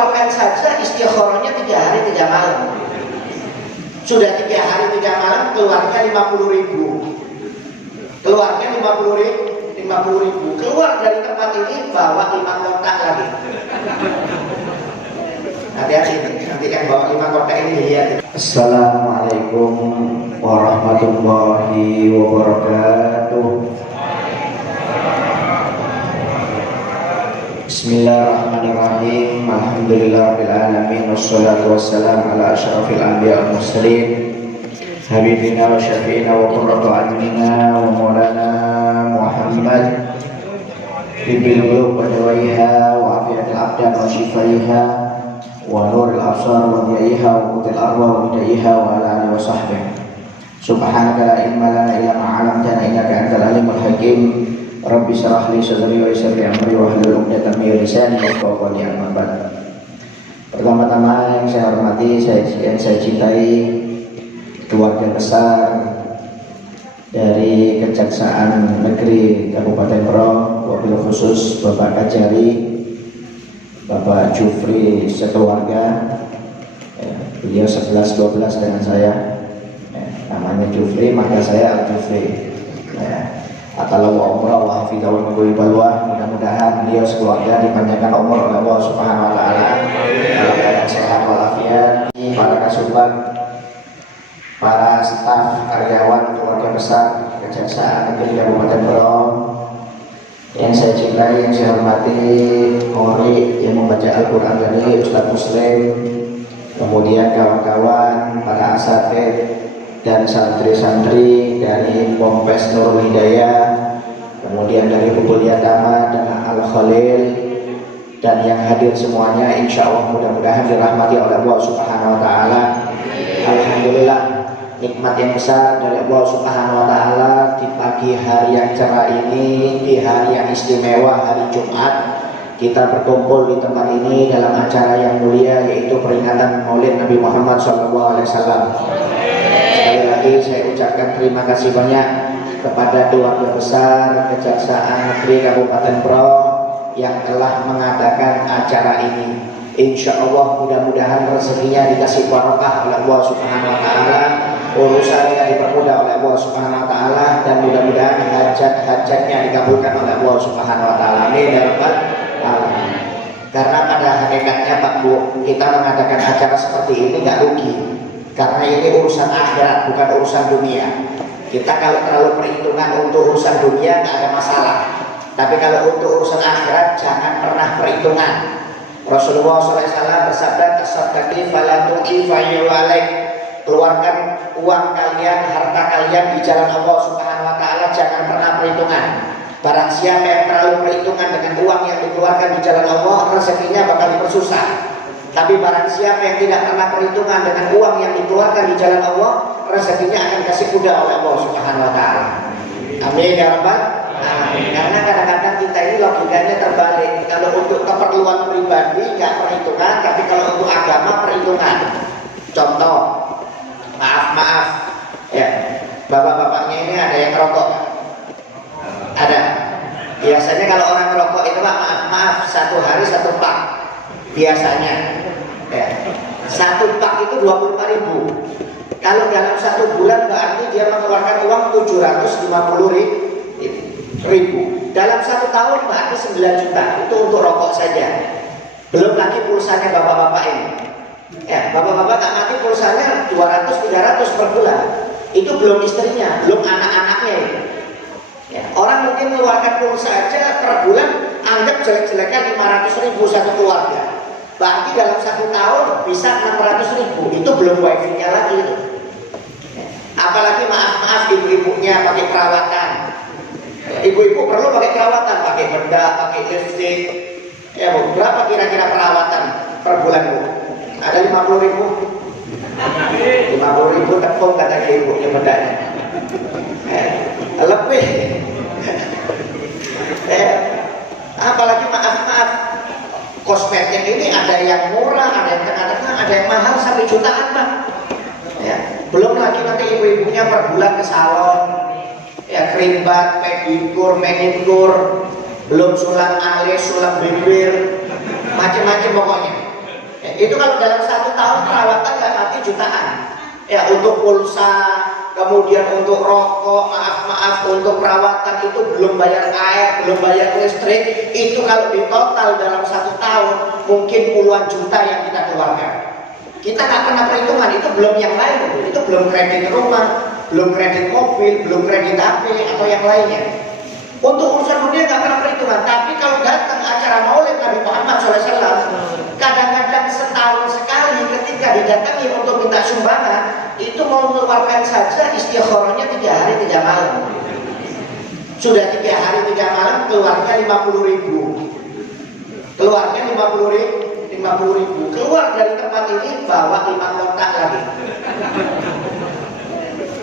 keluarkan saja istikharahnya 3 hari 3 malam. Sudah 3 hari 3 malam keluarnya 50.000. Keluarnya 50.000. Keluar dari tempat ini bawa 5 kotak lagi. Hati-hati, nanti yang bawa 5 kotak ini lihat. Assalamualaikum warahmatullahi wabarakatuh. Bismillahirrahmanirrahim. Alhamdulillahirabbil alamin wassalatu wassalamu ala asyrafil anbiya'i wal mursalin habibina wa syafi'ina wa qurratu a'yunina wa maulana Muhammad bibil qulub wa dawaiha wa afiyatil abdan wa shifaiha wa nuril absar wa diyaiha wa qutil arwah wa hidayaiha wa ala alihi wa sahbihi. Subhanaka la ilma lana illa ma 'allamtana innaka antal alimul hakim. Rabbi syrah li sadri wa yassir li amri wa hlul 'uqdatam min lisani yafqahu qawli. Amma ba'd. Pertama-tama yang saya hormati, yang saya cintai, keluarga besar dari Kejaksaan Negeri Kabupaten Berau, wabil khusus Bapak Kajari, Bapak Jufri sekeluarga. Beliau 11-12 dengan saya. Namanya Jufri, maka saya Al Jufri. Atalau wa umrah wa hafidha wa nubuli balwa. Mudah-mudahan beliau sekeluarga dipanjangkan umur oleh Allah Subhanahu wa ta'ala, dalam keadaan sehat walafiat. Para kasubag, para staf, karyawan, keluarga besar Kejaksaan Negeri Kabupaten Berau yang saya cintai, yang saya hormati, Qori yang membaca Al-Quran dari Ustaz Muslim, kemudian kawan-kawan, para asatid dan santri-santri dari Pompes Nurul Hidayah, kemudian dari Hubul Yatama dan Al-Khalil, dan yang hadir semuanya insya Allah mudah-mudahan dirahmati oleh Allah Subhanahu wa ta'ala. Alhamdulillah, nikmat yang besar dari Allah Subhanahu wa ta'ala di pagi hari yang cerah ini, di hari yang istimewa, hari Jumat, kita berkumpul di tempat ini dalam acara yang mulia, yaitu peringatan Maulid Nabi Muhammad SAW. Sekali lagi saya ucapkan terima kasih banyak kepada keluarga besar Kejaksaan Negeri Kabupaten Berau yang telah mengadakan acara ini. Insya Allah mudah-mudahan rezekinya dikasih barokah oleh Allah Subhanahu wa ta'ala, urusannya dipermudah oleh Allah Subhanahu wa ta'ala, dan mudah-mudahan hajat-hajatnya dikabulkan oleh Allah Subhanahu wa ta'ala. Amin ya rabbal alamin. Karena pada hakikatnya Pak Bu, kita mengadakan acara seperti ini nggak rugi, karena ini urusan akhirat, bukan urusan dunia. Kita kalau terlalu perhitungan untuk urusan dunia nggak ada masalah, tapi kalau untuk urusan akhirat jangan pernah perhitungan. Rasulullah SAW bersabda, tasaddaqi fala tu'i fayyawalaik. Keluarkan uang kalian, harta kalian di jalan Allah Subhanahu wa ta'ala, jangan pernah perhitungan. Barang siapa yang terlalu perhitungan dengan uang yang dikeluarkan di jalan Allah, rezekinya bakal dipersusah. Tapi barang siapa yang tidak pernah perhitungan dengan uang yang dikeluarkan di jalan Allah, rezekinya akan kasih mudah oleh Allah Subhanahu wa ta'ala. Amin ya rabbal alamin. Karena kadang-kadang kita ini logikanya terbalik. Kalau untuk keperluan pribadi nggak perhitungan, tapi kalau untuk agama perhitungan. Contoh, maaf ya, bapak-bapaknya ini ada yang rokok? Ada. Biasanya kalau orang rokok itu Pak, maaf, 1 hari 1 pak. Biasanya ya, 1 pak itu 25.000. Kalau dalam 1 bulan berarti dia mengeluarkan uang 750.000. Dalam 1 tahun berarti 9 juta. Itu untuk rokok saja. Belum lagi pulsanya bapak-bapak ini. Ya, bapak-bapak tak mati pulsanya 200-300 per bulan. Itu belum istrinya, belum anak-anaknya ini. Ya, orang mungkin mengeluarkan pulsa saja per bulan, anggap jelek-jeleknya 500.000 satu keluarga. Berarti dalam 1 tahun bisa 600.000. Itu belum wifi-nya lagi itu. Ya, apalagi maaf ibu-ibunya pakai perawatan. Ibu-ibu perlu pakai perawatan, pakai bedak, pakai lipstick. Ya Bu, berapa kira-kira perawatan per bulan Bu? Ada 50.000? 50.000 tepung kata ibunya bedaknya. Lebih. Apalagi maaf, kosmetik ini ada yang murah, ada yang tengah-tengah, ada yang mahal sampai jutaan Pak. Ya, belum lagi nanti ibu-ibunya per bulan ke salon, ya krimbat, pedikur, manikur, belum sulam alis, sulam bibir, macam-macam pokoknya. Itu kalau dalam 1 tahun perawatan nggak mati jutaan. Ya, untuk pulsa, kemudian untuk rokok, maaf untuk perawatan itu belum bayar air, belum bayar listrik. Itu kalau di total dalam 1 tahun mungkin puluhan juta yang kita keluarkan. Kita nggak pernah perhitungan, itu belum yang lain, itu belum kredit rumah, belum kredit mobil, belum kredit HP atau yang lainnya. Untuk urusan dunia nggak pernah perhitungan. Tapi kalau datang acara Maulid Nabi Muhammad SAW, kadang-kadang setahun sekali ketika didatangi untuk minta sumbangan, itu mau mengeluarkan saja istikharahnya 3 hari 3 malam. Sudah 3 hari 3 malam keluarnya 50.000. Keluarnya 50.000. Keluar dari tempat ini bawa 5 kotak lagi.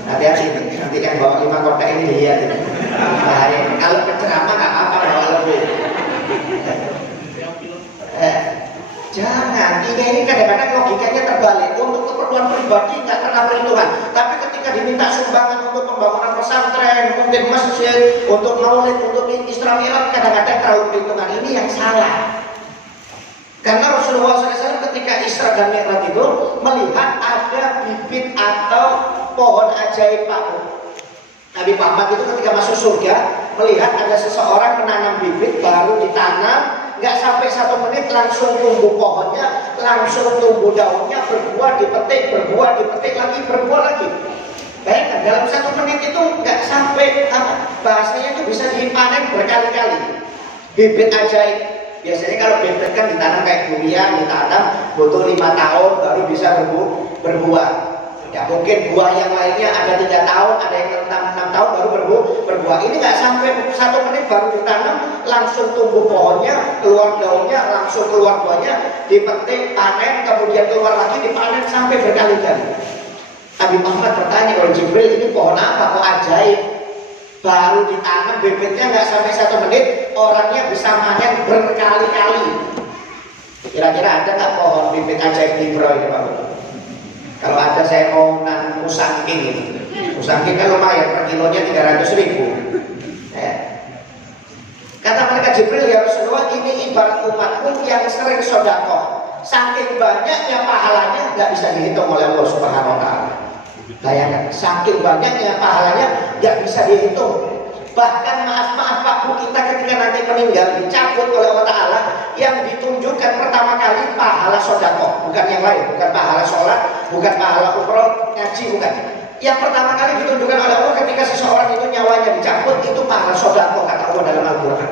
Hati-hati nih, nanti yang bawa 5 kotak ini lihat ini. Bahaya. Kalau penceramah nggak apa-apa bawa lebih. Jangan, ini kadang-kadang logikanya terbalik. Untuk keperluan pribadi nggak pernah perhitungan. Tapi ketika diminta sumbangan untuk pembangunan pesantren, mungkin masjid, untuk maulid, untuk Isra Mi'raj, kadang-kadang terlalu perhitungan. Ini yang salah. Karena Rasulullah SAW ketika Isra dan Mi'raj itu melihat ada bibit atau pohon ajaib Pak. Nabi Muhammad itu ketika masuk surga melihat ada seseorang menanam bibit baru ditanam, nggak sampai 1 menit langsung tumbuh pohonnya, langsung tumbuh daunnya, berbuah dipetik, berbuah dipetik lagi, berbuah lagi. Bayangkan dalam 1 menit itu nggak sampai bahasanya itu bisa dipanen berkali-kali. Bibit ajaib. Biasanya kalau bibit kan ditanam kayak durian, ditanam butuh 5 tahun baru bisa berbuah. Ya mungkin buah yang lainnya ada 3 tahun, ada yang 6 tahun baru berbuah. Ini nggak sampai 1 menit baru ditanam, langsung tumbuh pohonnya, keluar daunnya, langsung keluar buahnya, dipetik, panen, kemudian keluar lagi, dipanen sampai berkali-kali. Nabi Muhammad bertanya oleh Jibril, ini pohon apa? Kok ajaib? Baru ditanam, bibitnya nggak sampai 1 menit, orangnya bisa panen berkali-kali. Kira-kira ada nggak pohon bibit ajaib di Bro ini Pak? Kalau ada saya mau nanam musangking ini. Musangking kan lumayan, per kilonya 300.000. Kata mereka Jibril, ya Rasulullah, ini ibarat umatmu yang sering sedekah. Saking banyaknya pahalanya nggak bisa dihitung oleh Allah Subhanahu wa Ta'ala. Bayangkan, saking banyaknya pahalanya nggak bisa dihitung. Bahkan maaf Pak Bu, kita ketika nanti meninggal dicabut oleh Allah Ta'ala, yang ditunjukkan pertama kali pahala sedekah, bukan yang lain, bukan pahala sholat, bukan pahala umroh, ngaji, bukan. Yang pertama kali ditunjukkan oleh Allah ketika seseorang itu nyawanya dicabut, itu pahala sedekah kata Allah dalam Al-Quran.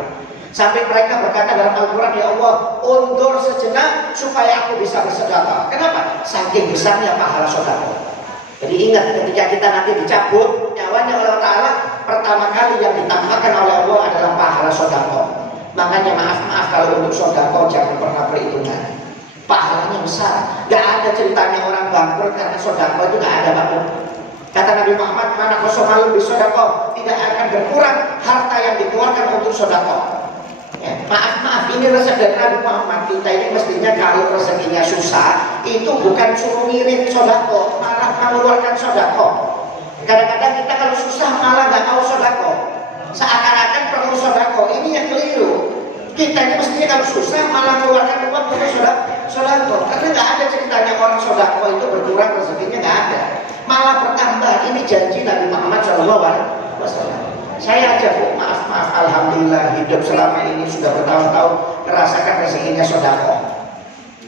Sampai mereka berkata dalam Al-Quran, ya Allah, undur sejenak supaya aku bisa bersedekah. Kenapa? Saking besarnya pahala sedekah. Jadi ingat, ketika kita nanti dicabut nyawanya oleh Allah Ta'ala, pertama kali yang ditampakkan oleh Allah adalah pahala sedekah. Makanya maaf kalau untuk sedekah jangan pernah perhitungan. Pahalanya besar. Gak ada ceritanya orang bangkrut karena sedekah, itu gak ada Pak. Kata Nabi Muhammad, mana kosomalun bisedekah, tidak akan berkurang harta yang dikeluarkan untuk sedekah. Maaf, ini resep dari Nabi Muhammad. Kita ini mestinya kalau rezekinya susah, itu bukan suruh ngirim sedekah, malah mengeluarkan sedekah. Kadang-kadang kita kalau susah malah nggak mau sedekah, seakan-akan perlu sedekah. Ini yang keliru. Kita ini mestinya kalau susah malah mengeluarkan uang untuk sedekah. Karena nggak ada ceritanya orang sedekah itu berkurang rezekinya, nggak ada. Malah bertambah. Ini janji Nabi Muhammad SAW. Saya aja Bu, maaf, alhamdulillah hidup selama ini sudah bertahun-tahun merasakan rezekinya sedekah.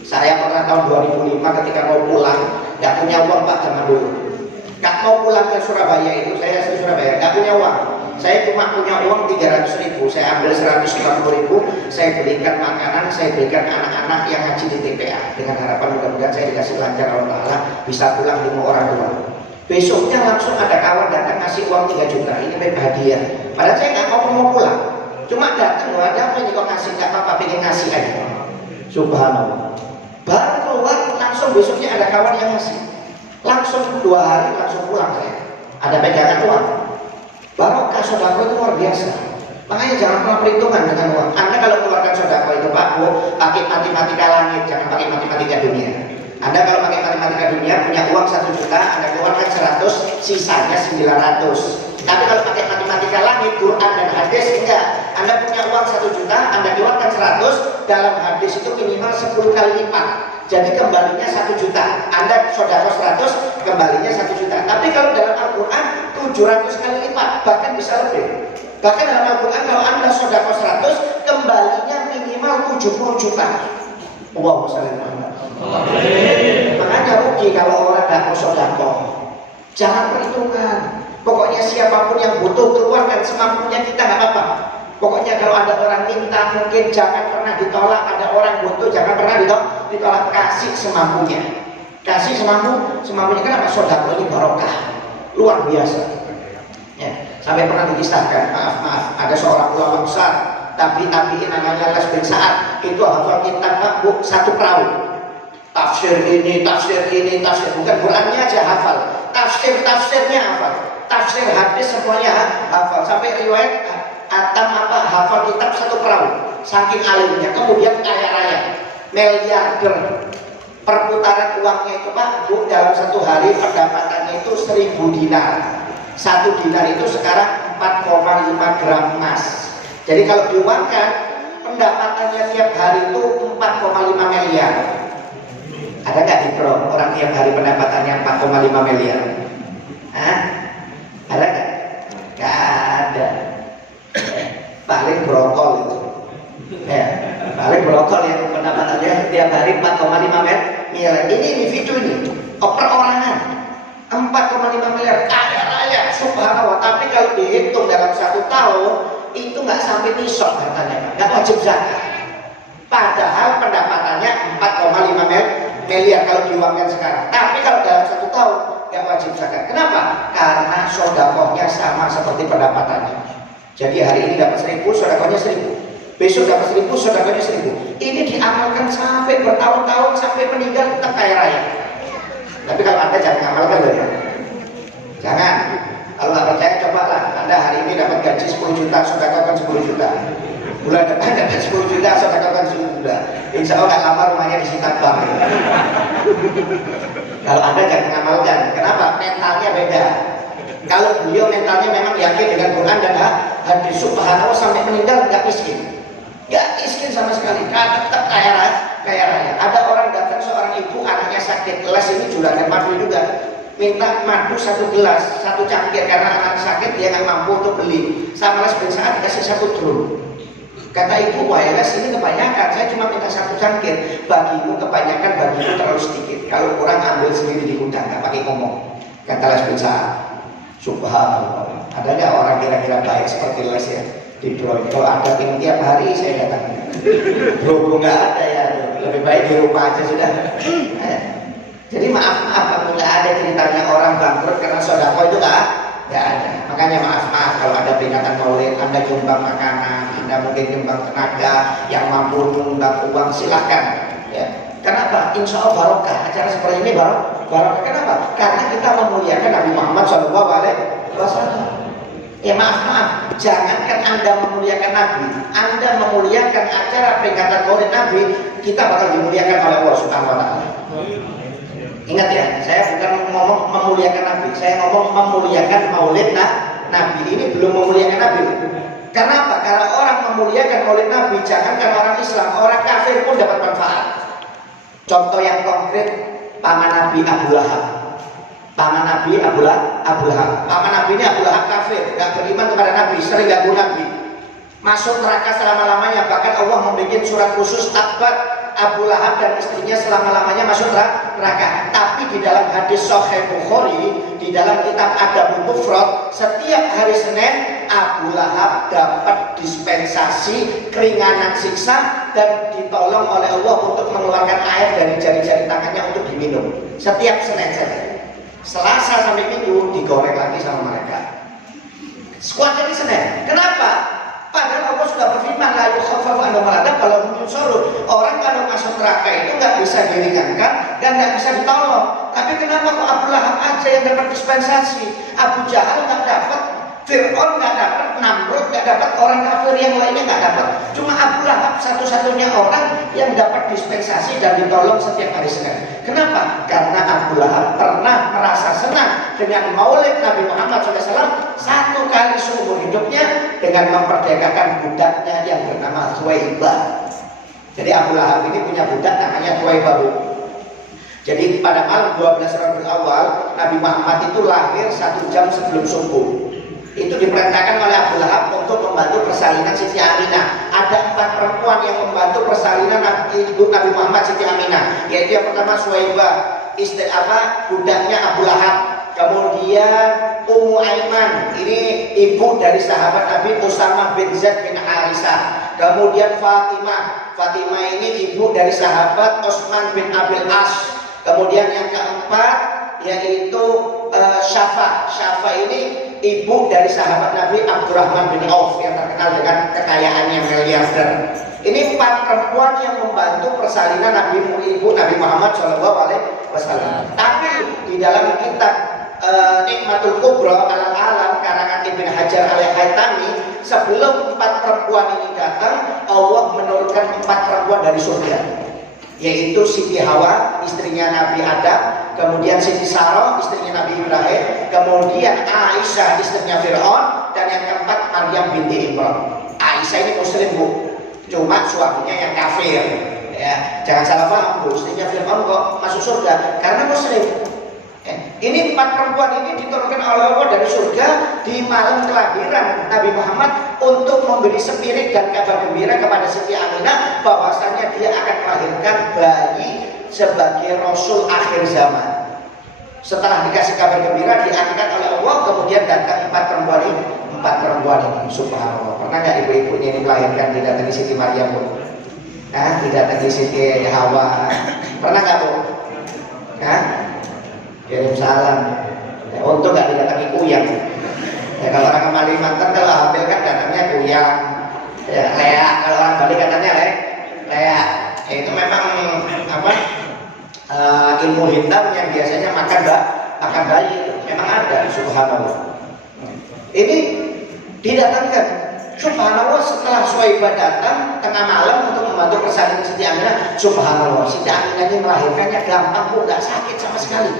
Saya pernah tahun 2005 ketika mau pulang, nggak punya uang Pak zaman dulu. Nggak mau pulang ke Surabaya itu, saya asli Surabaya, nggak punya uang. Saya cuma punya uang 300.000, saya ambil 150.000, saya belikan makanan, saya belikan anak-anak yang ngaji di TPA dengan harapan mudah-mudahan saya dikasih lancar Allah Ta'ala bisa pulang di rumah orang tua. Besoknya langsung ada kawan datang ngasih uang 3 juta, ini hadiah. Padahal saya nggak mau pulang, cuma datang, loh ada apa ini kok ngasih, nggak apa-apa, pengen ngasih aja. Subhanallah. Baru keluar langsung besoknya ada kawan yang ngasih, langsung 2 hari langsung pulang saya. Ada pegangan uang. Barokah sedekah itu luar biasa. Makanya jangan pernah perhitungan dengan uang. Anda kalau keluarkan sedekah itu Pak Bu, pakai matematika langit, jangan pakai matematika dunia. Anda kalau pakai matematika dunia punya uang 1 juta, Anda keluarkan 100, sisanya 900. Tapi kalau pakai matematika langit, Quran dan hadis enggak. Anda punya uang 1 juta, Anda keluarkan mengeluarkan 100, dalam hadis itu minimal 10 kali lipat. Jadi kembalinya 1 juta. Anda sedekah 100, kembalinya 1 juta. Tapi kalau dalam Al-Quran 700 kali lipat, bahkan bisa lebih. Bahkan dalam Al-Quran kalau Anda sedekah 100, kembalinya minimal 70 juta. Allahumma shalli ala Muhammad. Makanya rugi kalau orang nggak mau sedekah. Jangan perhitungan. Pokoknya siapapun yang butuh keluarkan semampunya, kita nggak apa-apa. Pokoknya kalau ada orang minta mungkin jangan pernah ditolak. Ada orang butuh jangan pernah ditolak. Kasih semampunya. Kasih semampunya. Kenapa? Sedekah ini barokah luar biasa. Ya, sampai pernah dikisahkan, maaf, ada seorang ulama besar, tabi'in namanya Lays bin Sa'ad, itu hafal kitab satu perahu. Tafsir ini, bukan Qurannya aja hafal, tafsirnya hafal, tafsir hadis semuanya hafal, sampai riwayat hafal kitab satu perahu, saking alimnya. Kemudian kaya raya, miliarder. Perputaran uangnya itu Pak, dalam satu hari pendapatannya itu 1000 dinar. 1 dinar itu sekarang 4,5 gram emas. Jadi kalau diuangkan, pendapatannya tiap hari itu 4,5 miliar. Ada nggak di Pro orang tiap hari pendapatannya 4,5 miliar? Hah? Ada nggak? Nggak ada. Paling brokol itu. Ya, paling brokol yang pendapatannya tiap hari 4,5 miliar. Ini individu ini, perorangan 4,5 miliar, kaya raya, subhanallah. Tapi kalau dihitung dalam 1 tahun itu nggak sampai nisab katanya, nggak wajib zakat. Padahal pendapatannya 4,5 miliar kalau diuangkan sekarang. Tapi kalau dalam 1 tahun nggak wajib zakat. Kenapa? Karena sedekahnya sama seperti pendapatannya. Jadi hari ini dapat 1000, sedekahnya 1000. Besok dapat 1000, sedekahnya 1000. Ini diamalkan sampai bertahun-tahun, sampai meninggal tetap kaya raya. Tapi kalau Anda jangan amalkan loh ya. Jangan. Kalau nggak percaya cobalah. Anda hari ini dapat gaji 10 juta, sedekahkan 10 juta. Bulan depan dapat 10 juta, sedekahkan 10 juta. Insya Allah nggak lama rumahnya disita bank. Kalau Anda jangan amalkan. Kenapa? Mentalnya beda. Kalau beliau mentalnya memang yakin dengan Quran dan hadis, subhanallah sampai meninggal nggak miskin. Gak miskin sama sekali, tetap kaya raya. Ada orang datang, seorang ibu anaknya sakit, gelas ini juragan madu juga, minta madu 1 gelas, 1 cangkir karena anak sakit dia nggak mampu untuk beli. Sama Lays bin Sa'ad dikasih 1 drum. Kata ibu, wah Lays ini kebanyakan, saya cuma minta 1 cangkir. Bagimu kebanyakan, bagimu terlalu sedikit. Kalau kurang ambil sendiri di gudang, nggak pakai ngomong. Kata Lays bin Sa'ad, subhanallah. Ada nggak orang kira-kira baik seperti Lays ya? Di Bro, kalau ada tim tiap hari saya datang. Bro nggak ada ya, lebih baik di rumah aja sudah. Jadi maaf kalau nggak ada ceritanya orang bangkrut karena sedekah itu nggak ada. Makanya maaf kalau ada peringatan Maulid, Anda nyumbang makanan, Anda mungkin nyumbang tenaga, yang mampu nyumbang uang silahkan. Ya. Kenapa? Insya Allah barokah. Acara seperti ini barokah. Kenapa? Karena kita memuliakan Nabi Muhammad SAW. Ya maaf, jangankan Anda memuliakan Nabi, Anda memuliakan acara peringatan Maulid Nabi, kita bakal dimuliakan oleh Allah Subhanahu wa Ta'ala. Ingat ya, saya bukan ngomong memuliakan Nabi, saya ngomong memuliakan Maulid Nabi. Ini belum memuliakan Nabi. Karena apa? Karena orang memuliakan Maulid Nabi, jangankan orang Islam, orang kafir pun dapat manfaat. Contoh yang konkret, paman Nabi Abu Lahab. Paman Nabi Abu Lahab. Paman Nabi ini Abu Lahab kafir, gak beriman kepada Nabi, sering ganggu Nabi, masuk neraka selama-lamanya. Bahkan Allah membuat surat khusus tabat Abu Lahab dan istrinya selama-lamanya masuk neraka. Tapi di dalam hadis Sahih Bukhari, di dalam kitab Adabul Mufrad, setiap hari Senin Abu Lahab dapat dispensasi keringanan siksa dan ditolong oleh Allah untuk mengeluarkan air dari jari-jari tangannya untuk diminum. Setiap Senin saja. Selasa sampai Minggu digoreng lagi sama mereka. Sekuat jadi Senin. Kenapa? Padahal Allah sudah berfirman, la yukhaffafu anhum al-'adzab wa lahum yunzarun. Orang kalau masuk neraka itu nggak bisa diringankan dan nggak bisa ditolong. Tapi kenapa kok Abu Lahab aja yang dapat dispensasi? Abu Jahal nggak dapat, Fir'aun nggak dapat, Namrud nggak dapat, orang kafir yang lainnya nggak dapat. Cuma Abu Lahab satu-satunya orang yang dapat dispensasi dan ditolong setiap hari Senin. Kenapa? Karena Abu Lahab pernah merasa senang dengan Maulid Nabi Muhammad SAW 1 kali seumur hidupnya. dengan memperdekakan budaknya yang bernama Suwaibah. Jadi Abu Lahab ini punya budak namanya Suwaibah. Jadi pada malam 12 Rabiul Awal, Nabi Muhammad itu lahir 1 jam sebelum subuh. Itu diperintahkan oleh Abu Lahab untuk membantu persalinan Siti Aminah. Ada 4 perempuan yang membantu persalinan ibu Nabi Muhammad Siti Aminah, yaitu yang pertama Suwaibah, istri budaknya Abu Lahab. Kemudian Ummu Aiman, ini ibu dari sahabat Nabi Usamah bin Zaid bin Harisah. Kemudian Fatimah ini ibu dari sahabat Utsman bin Abil As. Kemudian yang keempat yaitu Syafa ini ibu dari sahabat Nabi Abdurrahman bin Auf yang terkenal dengan kekayaannya miliarder. Ini 4 perempuan yang membantu persalinan ibu Nabi Muhammad SAW. Tapi di dalam kitab Nikmatul Kubra Al-Alam karangan Ibn Hajar Al-Haytami, sebelum 4 perempuan ini datang, Allah menurunkan 4 perempuan dari surga, yaitu Siti Hawa istrinya Nabi Adam, kemudian Siti Sarah istrinya Nabi Ibrahim, kemudian Aisyah istrinya Fir'aun, dan yang keempat Maryam binti Imran. Aisyah ini muslim bu, cuma suaminya yang kafir ya. Jangan salah paham bu, istrinya Fir'aun kok masuk surga karena muslim. Ini 4 perempuan ini diturunkan oleh Allah dari surga di malam kelahiran Nabi Muhammad untuk memberi spirit dan kabar gembira kepada Siti Aminah bahwasanya dia akan melahirkan bayi sebagai Rasul akhir zaman. Setelah dikasih kabar gembira, diangkat oleh Allah, kemudian datang 4 perempuan ini. Subhanallah. Pernah nggak ibu-ibunya ini melahirkan didatangi Siti Maryam bu? Didatangi Siti Hawa. Pernah nggak bu? Kirim salam. Untung nggak didatangi kuyang. Kalau orang Kalimantan kalau hamil kan datangnya kuyang. Lea. Kalau orang Bali katanya lea. Itu memang ilmu hitam yang biasanya makan bayi. Memang ada. Subhanallah. Ini didatangkan. Subhanallah, setelah Suwaibah datang tengah malam untuk membantu persalinan Siti Aminah. Subhanallah, Siti Aminah ini melahirkannya gampang bu, nggak sakit sama sekali.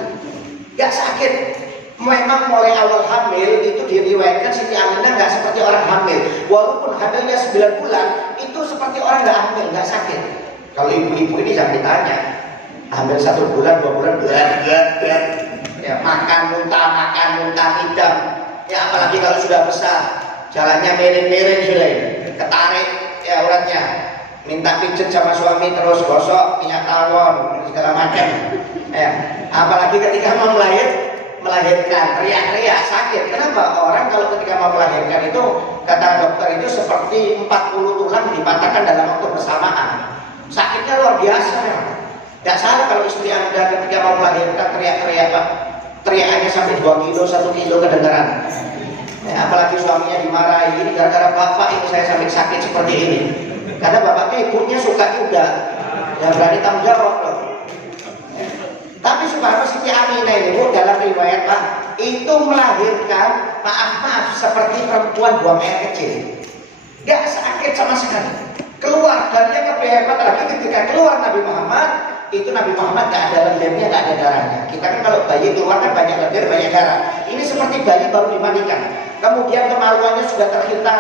Gak sakit. Memang mulai awal hamil itu diriwayatkan Siti Aminah gak seperti orang hamil. Walaupun hamilnya 9 bulan, itu seperti orang gak hamil, gak sakit. Kalau ibu-ibu ini jangan ditanya, hamil 1 bulan, 2 bulan, ya, makan muntah hidang. Ya apalagi kalau sudah besar, jalannya miring-miring sudah, ketarik ya uratnya, minta pijet sama suami terus gosok minyak tawon segala macam. Ya, apalagi ketika mau melahirkan teriak-teriak sakit. Kenapa? Orang kalau ketika mau melahirkan itu kata dokter itu seperti 40 tulang dipatahkan dalam waktu bersamaan. Sakitnya luar biasa ya. Gak salah kalau istri Anda ketika mau melahirkan teriak-teriak pak, teriakannya sampai 2 kilo, 1 kilo kedengaran. Ya, apalagi suaminya dimarahi, ini gara-gara bapak ini saya sampai sakit seperti ini. Karena bapaknya ibunya suka juga, ya berani tanggung jawab loh. Tapi subhanallah Siti Aminah ini bu, dalam riwayat pak, itu melahirkan maaf seperti perempuan buang air kecil. Gak sakit sama sekali. Keluar, dan yang lebih hebat lagi ketika keluar Nabi Muhammad, itu Nabi Muhammad gak ada lendirnya, gak ada darahnya. Kita kan kalau bayi keluar kan banyak lendir, banyak darah. Ini seperti bayi baru dimandikan. Kemudian kemaluannya sudah terhitam.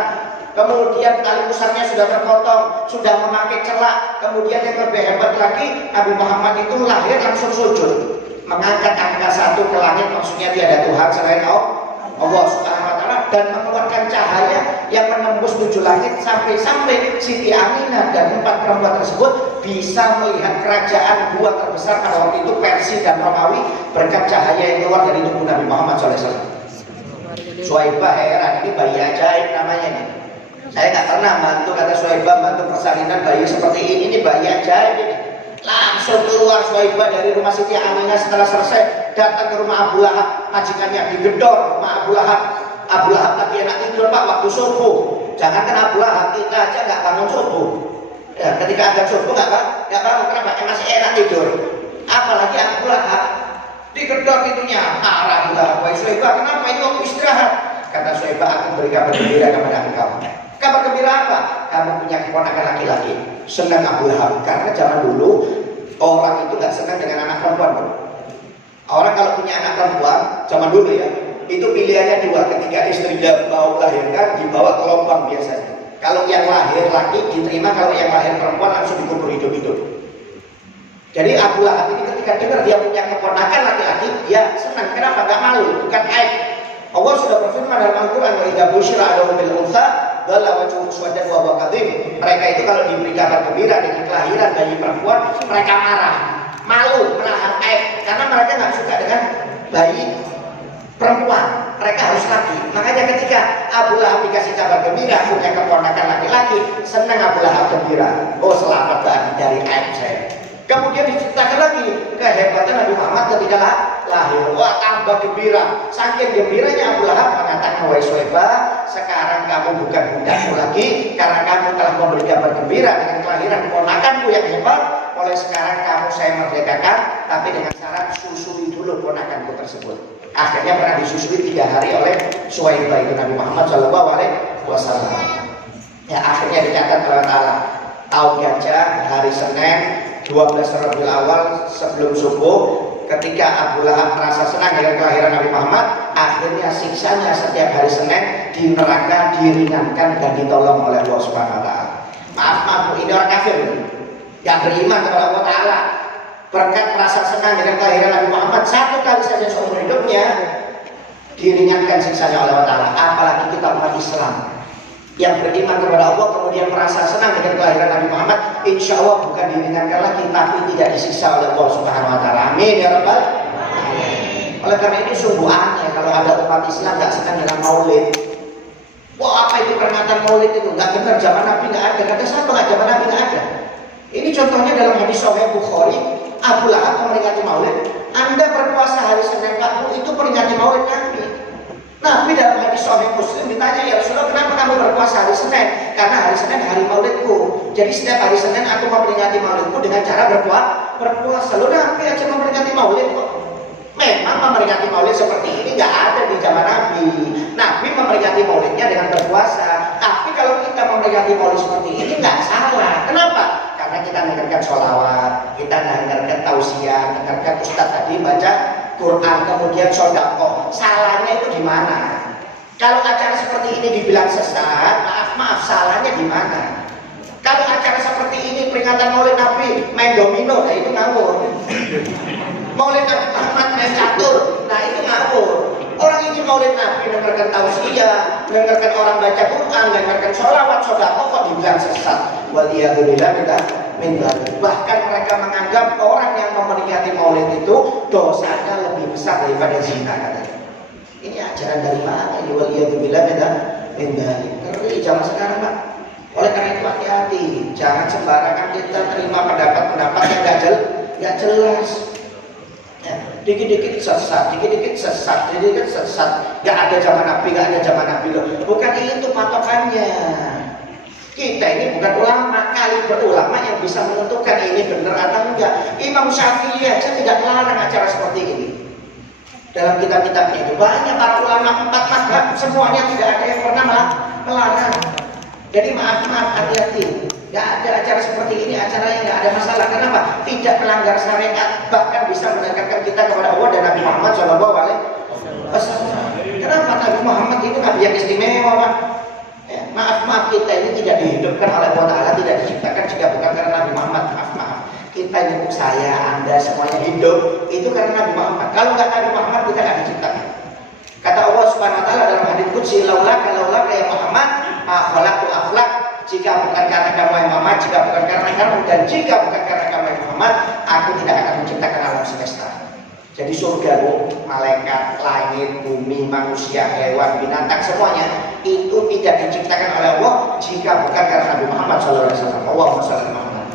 Kemudian tali pusarnya sudah terpotong, sudah memakai celak. Kemudian yang lebih hebat lagi, Nabi Muhammad itu lahir langsung sujud, mengangkat angka 1 ke langit, maksudnya tiada Tuhan selain Allah Subhanahu wa Ta'ala, dan mengeluarkan cahaya yang menembus 7 langit sampai Siti Aminah dan 4 perempuan tersebut bisa melihat kerajaan 2 terbesar pada waktu itu, Persia dan Romawi, berkat cahaya yang keluar dari tubuh Nabi Muhammad SAW. Suwaibah heran, ini bayi ajaib namanya nih. Saya nggak pernah bantu, kata Suwaibah, bantu persalinan bayi seperti ini bayi ajaib ini. Langsung keluar Suwaibah dari rumah Siti Aminah setelah selesai, datang ke rumah Abu Lahab, majikannya digedor rumah Abu Lahab. Abu Lahab lagi enak tidur pak waktu subuh. Jangankan Abu Lahab, kita aja nggak bangun subuh. Ya, ketika ada subuh nggak bangun, kenapa? Masih enak tidur. Apalagi Abu Lahab digedor itunya, marah Abu Lahab. Suwaibah, kenapa ini waktu istirahat? Kata Suwaibah, akan beri kabar gembira kepada engkau. Kabar gembira apa? Kamu punya keponakan laki-laki. Senang Abu Lahab, karena zaman dulu orang itu gak senang dengan anak perempuan. Orang kalau punya anak perempuan zaman dulu ya, Itu pilihannya dua, ketika istrinya mau lahirkan dibawa ke lubang biasanya. Kalau yang lahir laki diterima, kalau yang lahir perempuan langsung dikubur hidup-hidup. Jadi Abu Lahab ini ketika dengar dia punya keponakan laki-laki, dia senang. Kenapa? Gak malu, bukan aib. Allah sudah berfirman dalam Al-Quran, wa idza busyira ahaduhum bil untha dhalla wajhuhu muswaddan wa huwa kadhib. Mereka itu kalau diberi kabar gembira dengan kelahiran bayi perempuan, mereka marah, malu, menahan aib, karena mereka nggak suka dengan bayi perempuan, mereka harus laki. Makanya ketika Abu Lahab dikasih kabar gembira punya keponakan laki-laki, senang Abu Lahab gembira. Oh, selamat dari aib saya. Kemudian diceritakan lagi kehebatan Nabi Muhammad ketika lahir. Wah, tambah gembira. Saking gembiranya Abu Lahab mengatakan, wahai Shuaibah, sekarang kamu bukan budakku lagi, karena kamu telah memberi kabar gembira dengan kelahiran ponakanku yang hebat. Mulai sekarang kamu saya merdekakan, tapi dengan syarat susui dulu ponakanku tersebut. Akhirnya pernah disusui 3 hari oleh Shuaibah itu Nabi Muhammad SAW. Ya, akhirnya dicatat oleh Allah. Tahun gajah, hari Senin 12 Rabiul Awal sebelum subuh, ketika Abu Lahab merasa senang dengan kelahiran Nabi Muhammad, akhirnya siksanya setiap hari Senin di neraka diringankan dan ditolong oleh Allah Subhanahu wa taala. Maaf, ini orang kafir, yang beriman kepada Allah Taala. Berkat merasa senang dengan kelahiran Nabi Muhammad, 1 kali saja seumur hidupnya diringankan siksanya oleh Allah Taala. Apalagi kita umat Islam yang beriman kepada Allah kemudian merasa senang dengan kelahiran Nabi Muhammad, insya Allah bukan diringankan lagi, tapi tidak disiksa oleh Allah Subhanahu wa taala. Amin ya rabbal alamin. Oleh karena itu sungguh aneh kalau ada umat Islam nggak senang dengan maulid. Wah, apa itu peringatan maulid itu? Nggak benar, zaman Nabi nggak ada. Kata siapa nggak zaman Nabi nggak ada? Ini contohnya dalam hadis Sahih Bukhari, Abu Lahab memperingati maulid. Anda berpuasa hari Senin itu peringati maulid Nabi. Nabi dalam hadis Sahih Muslim ditanya, ya Rasulullah, kenapa kamu berpuasa hari Senin? Karena hari Senin hari maulidku. Jadi setiap hari Senin aku memperingati maulidku dengan cara berpuasa. Lalu Nabi aja memperingati maulid kok. Memang memperingati maulid seperti ini nggak ada di zaman Nabi. Nabi memperingati maulidnya dengan berpuasa. Tapi kalau kita memperingati maulid seperti ini nggak salah. Kenapa? Karena kita mendengarkan sholawat, kita mendengarkan tausiah, mendengarkan ustadz tadi baca Quran, kemudian sodako. Salahnya itu di mana? Kalau acara seperti ini dibilang sesat, maaf, salahnya di mana? Kalau acara seperti ini peringatan maulid Nabi main domino, nah itu ngawur. Maulid Nabi Muhammad main catur, nah itu ngawur. Orang ini maulid Nabi mendengarkan tausiah, mendengarkan orang baca Quran, mendengarkan sholawat, sodako, kok dibilang sesat? Waliyahulillah minta. Bahkan mereka menganggap orang yang memperingati maulid itu dosanya lebih besar daripada zina, katanya. Ini ajaran dari mana? Waliyahulillah minta. Ngeri zaman sekarang, Pak. Oleh karena itu hati-hati, jangan sembarangan kita terima pendapat-pendapat yang nggak jelas. Ya, dikit-dikit sesat, dikit-dikit sesat. Gak ada zaman Nabi loh. Bukan itu patokannya. Kita ini bukan ulama, kali berulama yang bisa menentukan ini benar atau enggak. Imam Syafi'i aja tidak melarang acara seperti ini. Dalam kitab-kitabnya itu banyak para ulama 4 mazhab, semuanya tidak ada yang pernah melarang. Jadi maaf, hati-hati. Gak ada acara seperti ini, acara yang gak ada masalah. Kenapa? Tidak melanggar syariat, bahkan bisa mendekatkan kita kepada Allah dan Nabi Muhammad SAW. Kenapa Nabi Muhammad itu Nabi yang istimewa, Pak? Ya, maaf, kita ini tidak dihidupkan oleh Allah Ta'ala, tidak diciptakan jika bukan karena Nabi Muhammad. Maaf. Kita ini, saya, Anda, semuanya hidup itu karena Nabi Muhammad. Kalau nggak Nabi Muhammad, kita nggak diciptakan. Kata Allah Subhanahu Wa Ta'ala dalam hadits qudsi, laulaka ya Muhammad, khalaqtul aflaq. Jika bukan karena kamu yang Muhammad, jika bukan karena kamu, dan jika bukan karena kamu yang Muhammad, aku tidak akan menciptakan alam semesta. Jadi surga, malaikat, langit, bumi, manusia, hewan, binatang, semuanya itu tidak diciptakan oleh Allah jika bukan karena Nabi Muhammad SAW. Allahumma shalli ala Muhammad.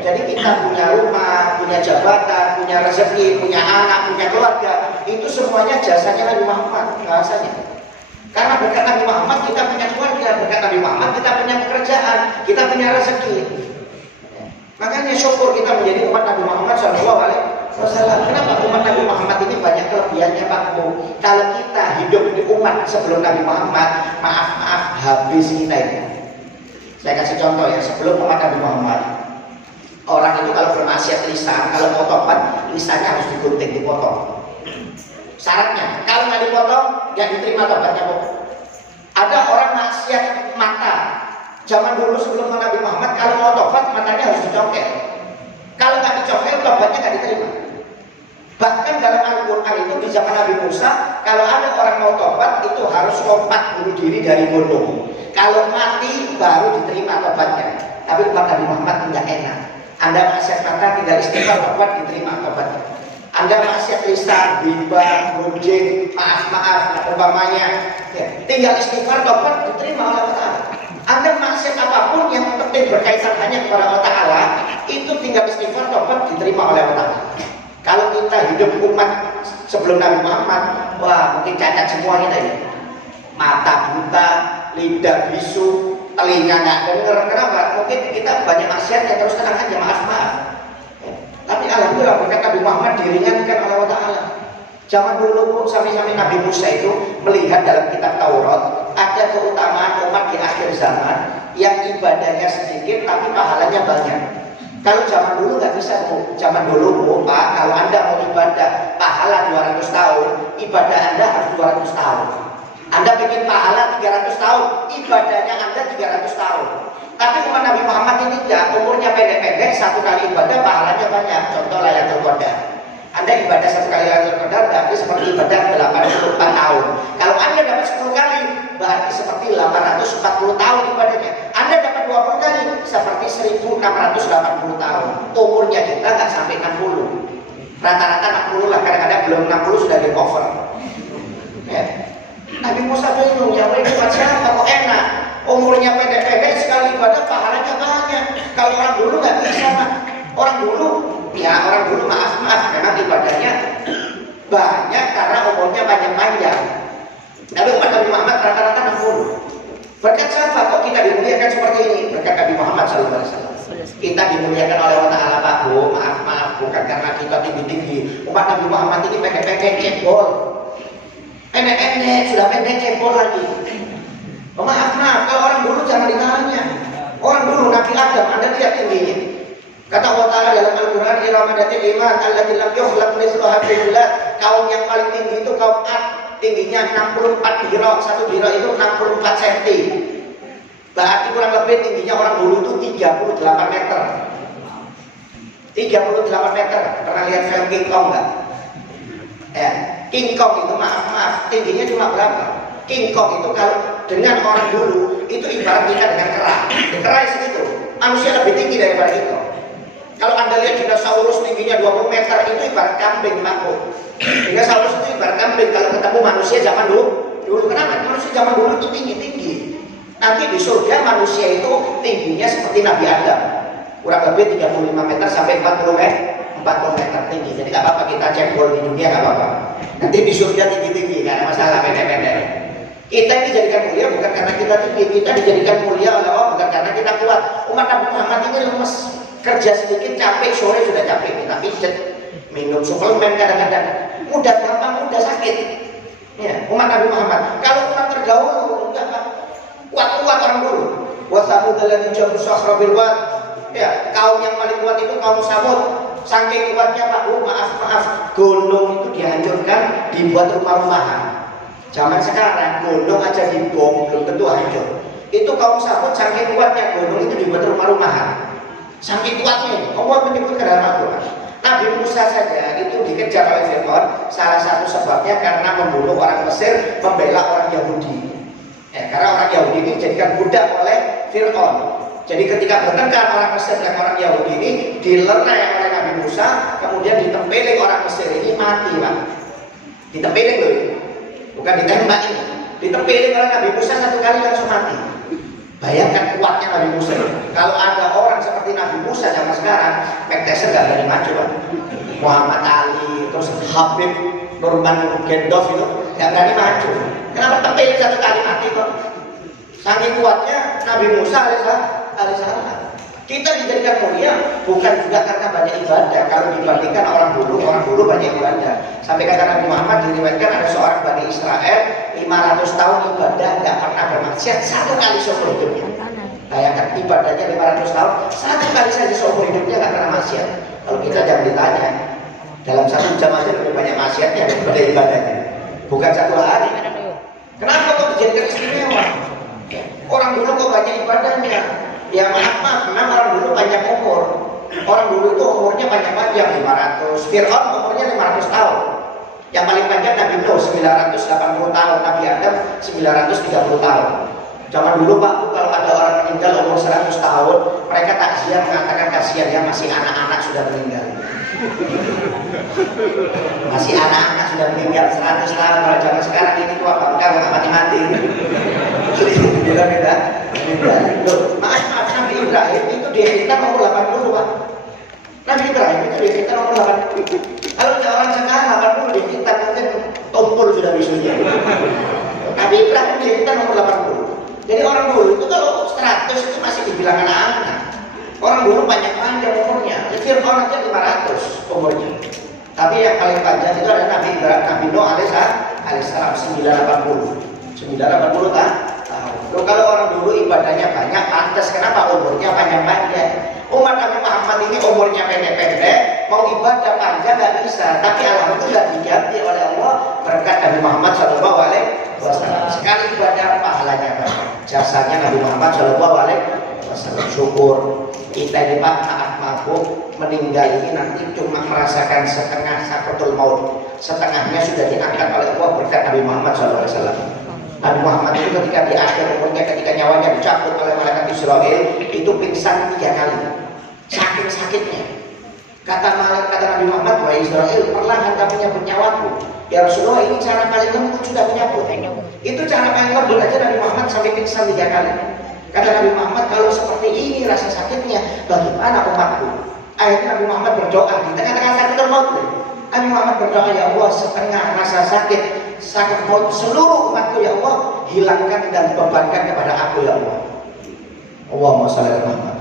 Jadi kita punya rumah, punya jabatan, punya rezeki, punya anak, punya keluarga, itu semuanya jasanya Nabi Muhammad bahasanya. Karena berkat Nabi Muhammad kita punya keluarga, berkat Nabi Muhammad kita punya pekerjaan, kita punya rezeki. Makanya syukur kita menjadi umat Nabi Muhammad SAW. Kenapa umat Nabi Muhammad ini banyak kelebihannya, Pak Bu? Kalau kita hidup di umat sebelum Nabi Muhammad, maaf, habis kita ini. Saya kasih contoh ya, sebelum umat Nabi Muhammad, orang itu kalau bermaksiat lisan, kalau mau tobat, lisannya harus digunting, dipotong. Syaratnya, kalau nggak dipotong, nggak diterima tobatnya kok. Ada orang maksiat mata. Zaman dulu sebelum Nabi Muhammad, kalau mau tobat matanya harus dicongkel. Kalau nggak dicongkel, tobatnya nggak diterima. Bahkan dalam Al-Quran itu di zaman Nabi Musa, kalau ada orang mau tobat itu harus lompat bunuh diri dari gunung. Kalau mati baru diterima tobatnya. Tapi umat Nabi Muhammad tidak enak. Anda maksiat mata tinggal istighfar tobat diterima tobatnya. Anda maksiat lisan, ghibah, gunjing, maaf, umpamanya, ya, tinggal istighfar tobat diterima oleh Allah Ta'ala. Anda maksiat apapun yang penting berkaitan hanya kepada Allah Ta'ala, itu tinggal istighfar tobat diterima oleh Allah Ta'ala. Kalau kita hidup umat sebelum Nabi Muhammad, wah mungkin cacat semuanya tadi. Mata buta, lidah bisu, telinga nggak dengar. Kenapa? Mungkin kita banyak maksiat yang terus tenang aja, maaf. Tapi alhamdulillah berkat Nabi Muhammad diringankan oleh Allah Ta'ala. Zaman dulu sampai Nabi Musa itu melihat dalam kitab Taurat ada keutamaan umat di akhir zaman yang ibadahnya sedikit tapi pahalanya banyak. Kalau zaman dulu nggak bisa, Bu. Zaman dulu, Bu, Pak, kalau Anda mau ibadah pahala 200 tahun, ibadah Anda harus 200 tahun. Anda bikin pahala 300 tahun, ibadahnya Anda 300 tahun. Tapi umat Nabi Muhammad ini enggak, umurnya pendek-pendek, satu kali ibadah pahalanya banyak. Contoh Lailatul Qadar. Anda ibadah satu kali Lailatul Qadar berarti seperti ibadah 84 tahun. Kalau Anda dapat 10 kali, berarti seperti 840 tahun ibadahnya. Anda dapat 20 kali, seperti 1680 tahun. Umurnya kita nggak sampai 60. Rata-rata 60 lah, kadang-kadang belum 60 sudah di cover. Ya. Nabi Musa bingung, ya ini buat siapa kok enak? Umurnya pendek-pendek sekali ibadah pahalanya banyak. Kalau orang dulu nggak bisa, Pak. Orang dulu maaf memang ibadahnya banyak karena umurnya panjang-panjang. Tapi umat Nabi Muhammad rata-rata 60. Berkat siapa kok kita dimuliakan seperti ini? Berkat Nabi Muhammad SAW. Kita dimuliakan oleh Allah Ta'ala, Pak, Bu. Maaf, bukan karena kita tinggi-tinggi. Umat Nabi Muhammad ini pendek-pendek cebol. Pendek-pendek, sudah pendek cebol lagi. Maaf, kalau orang dulu jangan ditanya. Orang dulu Nabi Adam, Anda lihat tingginya. Kata Allah Ta'ala dalam Al-Quran, Iramadatil iman, allati lam yukhlaq mithluha fil bilad. Kaum yang paling tinggi itu kaum Ad, tingginya 64 dirok. Satu dirok itu 64 cm. Berarti kurang lebih tingginya orang dulu itu 38 meter. 38 meter. Pernah lihat film King Kong nggak? Ya, King Kong itu maaf, tingginya cuma berapa? King Kong itu kalau dengan orang dulu itu ibarat kita dengan kera. Kera segitu. Manusia lebih tinggi daripada itu. Kalau Anda lihat dinosaurus tingginya 20 meter itu ibarat kambing, Pak. Dinosaurus itu ibarat kambing kalau ketemu manusia zaman dulu. Kenapa? Manusia zaman dulu itu tinggi-tinggi. Nanti di surga manusia itu tingginya seperti Nabi Adam. Kurang lebih 35 meter sampai 40 meter tinggi. Jadi nggak apa-apa kita cebol di dunia, nggak apa-apa. Nanti di surga tinggi-tinggi, nggak ada masalah, pendek-pendek. Kita dijadikan mulia bukan karena kita tinggi, kita dijadikan mulia oleh Allah bukan karena kita kuat. Umat Nabi Muhammad ini lemes, kerja sedikit capek, sore sudah capek, kita pijet, minum suplemen kadang-kadang, mudah gampang, mudah sakit. Ya, umat Nabi Muhammad. Kalau umat tergaul, enggak kuat-kuat orang dulu. Wa Tsamud alladziina jabu sakhra bil wad. Ya, kaum yang paling kuat itu kaum Samud. Saking kuatnya, Pak, maaf, gunung itu dihancurkan, dibuat rumah-rumahan. Zaman sekarang gunung aja dibom belum tentu hancur. Itu kaum Samud saking kuatnya gunung itu dibuat rumah-rumahan. Saking kuatnya Allah menyebutkan dalam Al-Quran. Nabi Musa saja itu dikejar oleh Fir'aun. Salah satu sebabnya karena membunuh orang Mesir, membela orang Yahudi. Ya, karena orang Yahudi ini dijadikan budak oleh Fir'aun. Jadi ketika bertengkar orang Mesir dan orang Yahudi ini dilerai oleh Nabi Musa, kemudian ditempeling orang Mesir ini mati, Pak. Ditempeling loh, bukan ditembak ini. Ditempeling oleh Nabi Musa satu kali langsung mati. Bayangkan kuatnya Nabi Musa. Kalau ada orang seperti Nabi Musa zaman sekarang, Tyson nggak berani maju, Pak. Muhammad Ali, terus Habib Nurmagomedov itu nggak berani maju. Kenapa tempelin satu kali mati kok? Saking kuatnya Nabi Musa alaihissalam. Kita dijadikan mulia bukan juga karena banyak ibadah. Kalau dibandingkan orang dulu banyak ibadah. Sampai kata Nabi Muhammad diriwayatkan ada seorang Bani Israel 500 tahun ibadah nggak pernah bermaksiat satu kali seumur hidupnya. Bayangkan ibadahnya 500 tahun, satu kali saja seumur hidupnya nggak pernah maksiat. Kalau kita jangan ditanya, Dalam satu jam aja lebih banyak maksiatnya daripada ibadahnya. Bukan satu hari. Kenapa kok dijadikan istimewa? Orang dulu kok banyak ibadahnya. Ya maaf, memang orang dulu panjang umur. Orang dulu itu umurnya panjang-panjang, 500. Fir'aun umurnya 500 tahun. Yang paling panjang Nabi Nuh 980 tahun, Nabi Adam 930 tahun. Zaman dulu Pak, kalau ada orang meninggal umur 100 tahun, mereka takziah mengatakan kasihan ya masih anak-anak sudah meninggal. Masih anak-anak sudah meninggal 100 tahun. Kalau zaman sekarang ini tua bangka nggak mati-mati. Beda-beda. Maaf, Nabi Ibrahim itu dihitan umur 80 Pak. Nabi Ibrahim itu dihitan umur 80. Kalau orang sekarang 80 dihitan mungkin tumpul sudah bisunya. Nabi Ibrahim dihitan umur 80. Jadi orang dulu itu kalau 100 itu masih dibilang anak-anak. Orang dulu panjang-panjang umurnya. Fir'aun aja 500 umurnya. Tapi yang paling panjang itu adalah Nabi Ibrahim, Nabi Nuh alaihissalam 980. 980 tahun. Loh, kalau orang dulu ibadahnya banyak, pantas kenapa umurnya panjang-panjang? Umat Nabi Muhammad ini umurnya pendek-pendek, mau ibadah panjang nggak bisa. Tapi alhamdulillah diganti oleh Allah berkat Nabi Muhammad SAW. Sekali ibadah pahalanya banyak. Jasanya Nabi Muhammad SAW. Syukur kita ini Pak, maaf meninggal ini nanti cuma merasakan setengah sakaratul maut. Setengahnya sudah diangkat oleh Allah berkat Nabi Muhammad SAW. Nabi Muhammad itu ketika di akhir umurnya, ketika nyawanya dicabut oleh malaikat Israel, itu pingsan 3 kali. Saking sakitnya. Kata Nabi Muhammad, wahai Israel, perlahan kamu nyabut nyawaku. Ya Rasulullah, ini cara paling lembut sudah menyabut. Itu cara paling lembut aja Nabi Muhammad sampai pingsan 3 kali. Kata Nabi Muhammad, kalau seperti ini rasa sakitnya, bagaimana umatku? Akhirnya Nabi Muhammad berdoa di tengah-tengah sakit maut. Nabi Muhammad berdoa, ya Allah, setengah rasa sakit maut seluruh umatku ya Allah, hilangkan dan bebankan kepada aku ya Allah. Allahumma shalli ala Muhammad.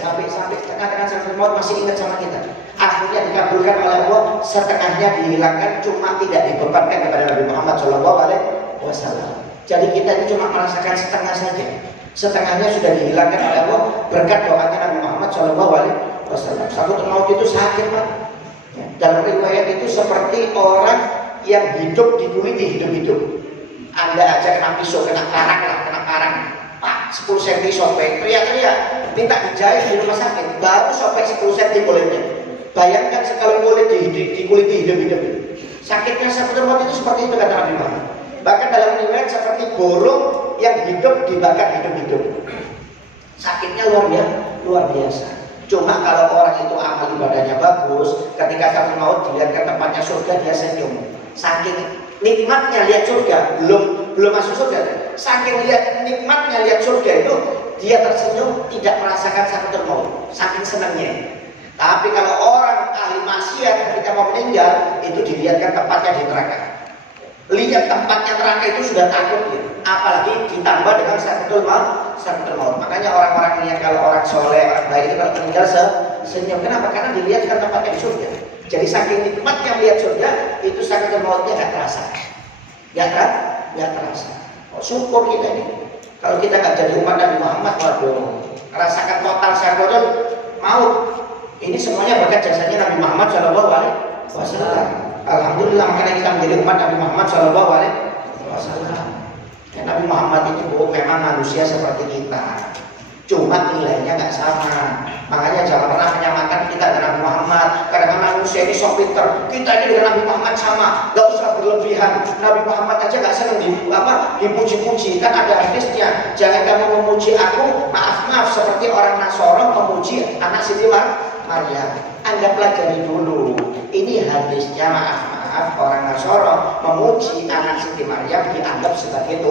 Sampai tengah-tengah sakit maut masih ingat sama kita. Akhirnya dikabulkan oleh Allah, setengahnya dihilangkan, cuma tidak dibebankan kepada Nabi Muhammad SAW. Jadi kita ini cuma merasakan setengah saja. Setengahnya sudah dihilangkan oleh Allah berkat doanya Nabi Muhammad SAW. Sakaratul maut itu sakit Pak. Dalam riwayat itu seperti orang yang hidup dikuliti hidup-hidup. Anda aja kena pisau, kena karang, Pak 10 cm sobek, teriak-teriak, minta dijahit di rumah sakit, baru sobek 10 cm kulitnya. Bayangkan sekali kulit dikuliti hidup-hidup. Sakitnya sakaratul maut itu seperti itu kata Nabi Muhammad. Bahkan dalam riwayat seperti burung yang hidup dibakar hidup-hidup. Sakitnya luar biasa. Cuma kalau orang itu amal ibadahnya bagus, ketika sakaratul maut dilihat ke tempatnya surga, dia senyum. Saking nikmatnya lihat surga, belum masuk surga. Saking nikmatnya lihat surga itu, dia tersenyum, tidak merasakan sakaratul maut. Saking senangnya. Tapi kalau orang ahli maksiat ketika mau meninggal, itu dilihatkan tempatnya di neraka. Lihat tempatnya neraka itu sudah takut gitu. Apalagi ditambah dengan sakaratul maut. Makanya orang-orang yang kalau orang soleh, orang baik itu kalau meninggal senyum. Kenapa? Karena dilihatkan tempatnya di surga. Jadi saking nikmatnya melihat surga, itu sakaratul mautnya nggak terasa. Nggak terasa. Oh, syukur kita ini. Kalau kita nggak jadi umat Nabi Muhammad, waduh, merasakan total sakaratul maut. Ini semuanya berkat jasanya Nabi Muhammad SAW. Alhamdulillah, makanya kita menjadi umat Nabi Muhammad SAW. Ya, Nabi Muhammad itu memang manusia seperti kita, cuma nilainya nggak sama. Makanya jangan pernah menyamakan kita dengan Nabi Muhammad. Karena manusia ini sok pinter, kita ini dengan Nabi Muhammad sama, nggak usah berlebihan. Nabi Muhammad aja nggak seneng dipuji-puji. Kan ada hadisnya, jangan kamu memuji aku, maaf seperti orang Nasoro memuji anak Siti Maryam. Anda pelajari dulu. Ini hadisnya, maaf orang Nasoro memuji anak Siti Maryam dianggap sebagai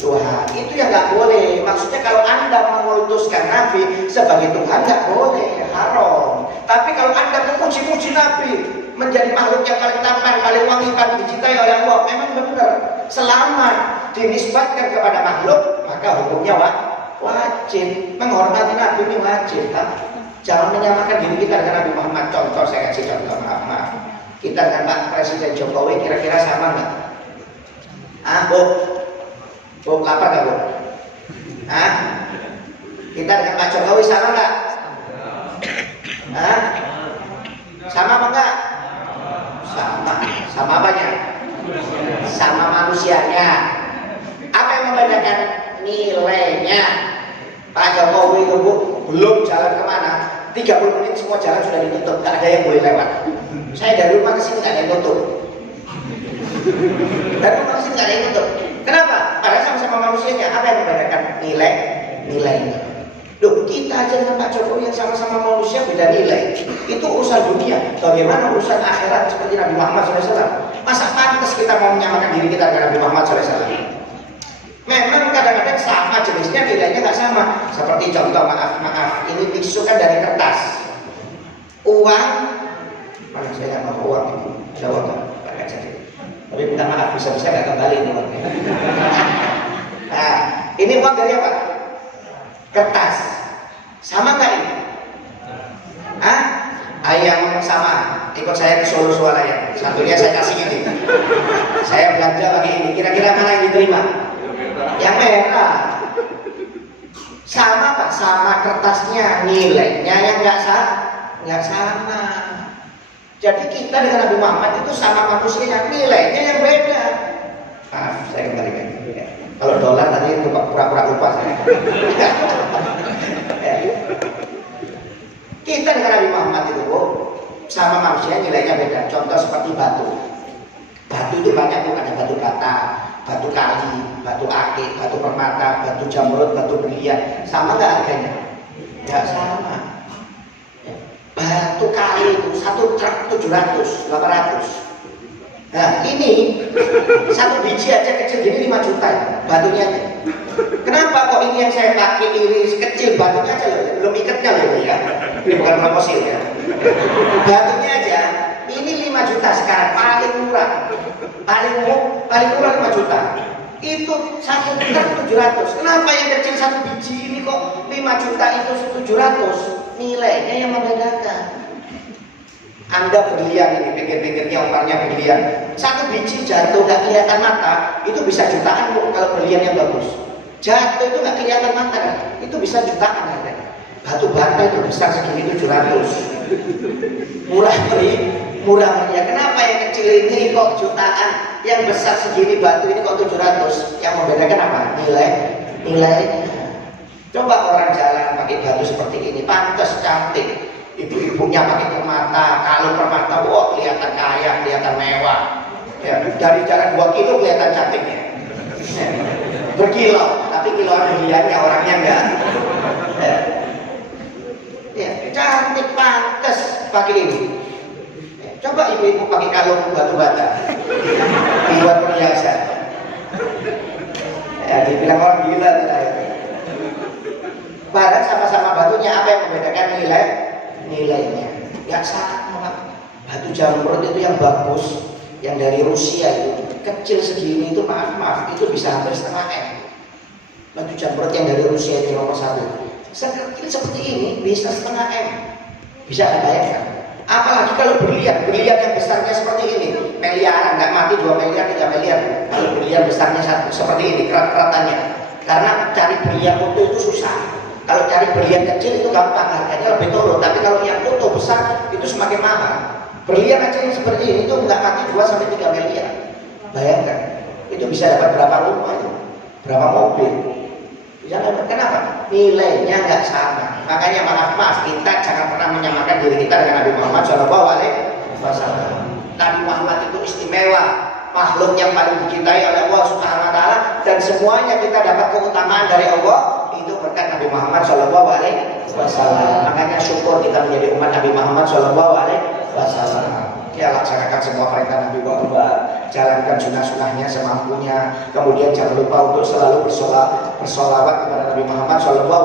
Tuhan. Itu yang nggak boleh. Maksudnya kalau Anda memutuskan Nabi sebagai Tuhan nggak boleh, haram. Tapi kalau Anda memuji-muji Nabi menjadi makhluk yang paling tampan, paling wangi, paling dicintai oleh Allah, memang benar. Selama dinisbatkan kepada makhluk, maka hukumnya wajib. Menghormati Nabi ini wajib. Jangan menyamakan diri kita dengan Nabi Muhammad. Contoh, saya kasih contoh, maaf. Kita dengan Pak Presiden Jokowi kira-kira sama nggak? Bu, lapar nggak Bu? Kita dengan Pak Jokowi sama nggak? Sama apa enggak? Sama. Sama apanya? Sama manusianya. Apa yang membedakan? Nilainya. Pak Jokowi itu belum jalan kemana, 30 menit semua jalan sudah ditutup, nggak ada yang boleh lewat. Saya dari rumah ke sini nggak ada yang tutup. Dari rumah ke sini nggak ada yang tutup. Kenapa? Padahal sama-sama manusianya. Apa yang membedakan? Nilainya. Loh, kita aja dengan Pak Jokowi yang sama-sama manusia beda nilai. Itu urusan dunia. Bagaimana urusan akhirat seperti Nabi Muhammad SAW? Masa pantas kita mau menyamakan diri kita dengan Nabi Muhammad SAW? Memang kadang-kadang sama jenisnya, nilainya nggak sama. Seperti contoh, maaf, ini tisu kan dari kertas. Uang, mana saya nggak mau uang itu, ada uang nggak jadi. Tapi minta maaf, bisa-bisa nggak kembali ini uangnya. Nah, ini uang dari apa? Kertas. Sama nggak ini? Hah? Ayam sama. Ikut saya ke Solo Swalaya. Satunya saya kasih ini. Saya belanja lagi ini. Kira-kira mana yang diterima? Yang merah. Sama Pak, sama kertasnya, nilainya yang nggak sama. Jadi kita dengan Nabi Muhammad itu sama manusia, nilainya yang beda. Maaf, saya kembalikan. Kalau dolar tadi itu pura-pura lupa saya. Kita dengan Nabi Muhammad itu sama manusia nilainya beda. Contoh seperti batu. Batu itu banyak, bukan ada batu bata, batu kali, batu akik, batu permata, batu jamrut, batu berlian. Sama nggak harganya? Nggak sama. Batu kali itu satu truk 700, 800. Nah ini satu biji aja kecil gini 5 juta batunya aja. Kenapa kok ini yang saya pakai ini kecil batunya aja loh, belum ikatnya loh ya. Ini bukan promosi ya. Batunya aja ini 5 juta sekarang paling murah. Paling murah 5 juta. Itu satu truk 700. Kenapa yang kecil satu biji ini kok 5 juta itu 700? Nilainya yang membedakan. Anda berlian ini, pinggir-pinggirnya umpannya berlian. Satu biji jatuh nggak kelihatan mata, itu bisa jutaan Bu, kalau berlian yang bagus. Jatuh itu nggak kelihatan mata kan, itu bisa jutaan harganya. Batu bata itu besar segini 700. Murah meriah. Kenapa yang kecil ini kok jutaan, yang besar segini batu ini kok 700? Yang membedakan apa? Nilainya. Coba orang jalan pakai batu seperti ini, pantas cantik. Ibu-ibunya pakai permata, kalau permata, wah kelihatan kaya, kelihatan mewah. Ya, dari jarak 2 kilo kelihatan cantiknya. Berkilau, tapi kiloan berliannya orangnya enggak. Ya, cantik, pantas pakai ini. Coba ibu-ibu pakai kalung batu bata, buat perhiasan. Ya, dibilang orang gila tidak. Padahal sama-sama batunya, apa yang membedakan nilainya nggak sama Pak. Batu jamrut itu yang bagus, yang dari Rusia itu kecil segini itu maaf itu bisa hampir setengah M. Batu jamrut yang dari Rusia itu nomor 1 sekecil seperti ini bisa setengah M. Bisa dibayangkan. Apalagi kalau berlian yang besarnya seperti ini, miliaran, nggak mati 2 miliar 3 miliar. Kalau berlian besarnya seperti ini kerat-keratannya, karena cari berlian utuh itu susah. Kalau cari berlian kecil itu gampang, harganya lebih turun. Tapi kalau yang utuh besar itu semakin mahal. Berlian aja yang seperti ini itu nggak mati 2-3 miliar. Bayangkan, itu bisa dapat berapa rumah itu, berapa mobil. Bisa dapat. Kenapa? Nilainya nggak sama. Makanya maaf, kita jangan pernah menyamakan diri kita dengan Nabi Muhammad SAW. Nabi Muhammad itu istimewa, makhluk yang paling dicintai oleh Allah Subhanahu Wa Taala, dan semuanya kita dapat keutamaan dari Allah. Itu berkat Nabi Muhammad SAW. Makanya syukur kita menjadi umat Nabi Muhammad SAW. Ya, laksanakan semua perintah Nabi Muhammad, jalankan sunnah-sunnahnya semampunya. Kemudian jangan lupa untuk selalu bersolawat kepada Nabi Muhammad SAW.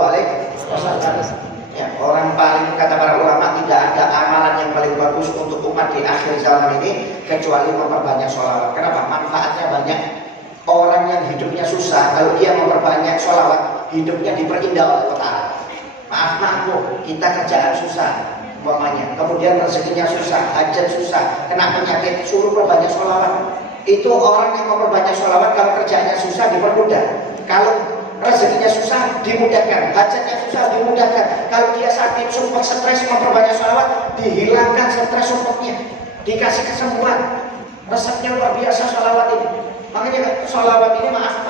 Ya, orang paling, kata para ulama, tidak ada amalan yang paling bagus untuk umat di akhir zaman ini kecuali memperbanyak sholawat. Kenapa? Manfaatnya banyak. Orang yang hidupnya susah, kalau dia memperbanyak sholawat, hidupnya diperindah oleh Allah. Maaf Bu, kita kerjaan susah, umpamanya, kemudian rezekinya susah, hajat susah, kena penyakit, suruh perbanyak sholawat. Itu orang yang memperbanyak sholawat, kalau kerjanya susah dipermudah. Kalau rezekinya susah, dimudahkan. Hajatnya susah, dimudahkan. Kalau dia sakit, sumpah stres, memperbanyak sholawat, dihilangkan stres sumpahnya, dikasih kesembuhan. Resepnya luar biasa sholawat ini. Makanya sholawat ini maaf